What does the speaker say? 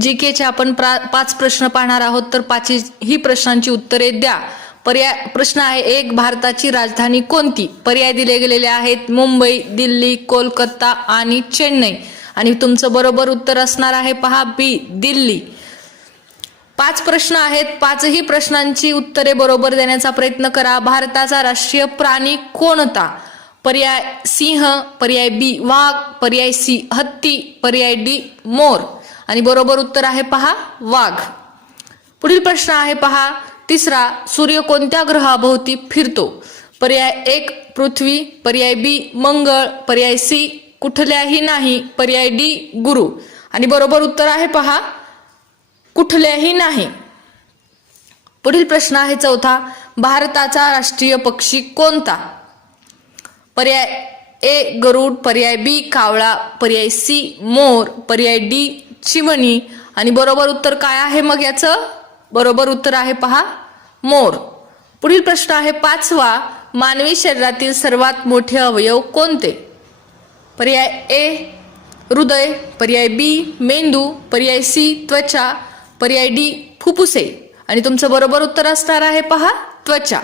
जीकेचे आपण 5 प्रश्न पाहणार आहोत, तर 5ही प्रश्नांची उत्तरे द्या. प्रश्न आहे 1. भारताची राजधानी कोणती? पर्याय दिले गेलेले आहेत मुंबई, दिल्ली, कोलकाता आणि चेन्नई. आणि तुमचं बरोबर उत्तर असणार आहे पहा बी, दिल्ली. 5 प्रश्न आहेत, 5ही प्रश्नांची उत्तरे बरोबर देण्याचा प्रयत्न करा. भारताचा राष्ट्रीय प्राणी कोणता? पर्याय सिंह, पर्याय बी वाघ, पर्याय सी हत्ती, पर्याय डी मोर. आणि बरोबर उत्तर आहे पहा वाघ. पुढील प्रश्न आहे पहा 3. सूर्य कोणत्या ग्रहाभोवती फिरतो? पर्याय 1 पृथ्वी, पर्याय बी मंगळ, पर्याय सी कुठल्याही नाही, पर्याय डी गुरु. आणि बरोबर उत्तर आहे पहा कुठल्याही नाही. पुढील प्रश्न आहे 4. भारताचा राष्ट्रीय पक्षी कोणता? पर्याय ए गरुड, पर्याय बी कावळा, पर्याय सी मोर, पर्याय डी चिमणी. आणि बरोबर उत्तर काय आहे मग याचं? बरोबर उत्तर आहे पहा मोर. पुढील प्रश्न आहे 5. मानवी शरीरातील सर्वात मोठे अवयव कोणते? पर्याय ए हृदय, पर्याय बी मेंदू, पर्याय सी त्वचा, पर्याय डी फुफ्फुसे. आणि तुमचं बरोबर उत्तर असणार आहे पहा त्वचा.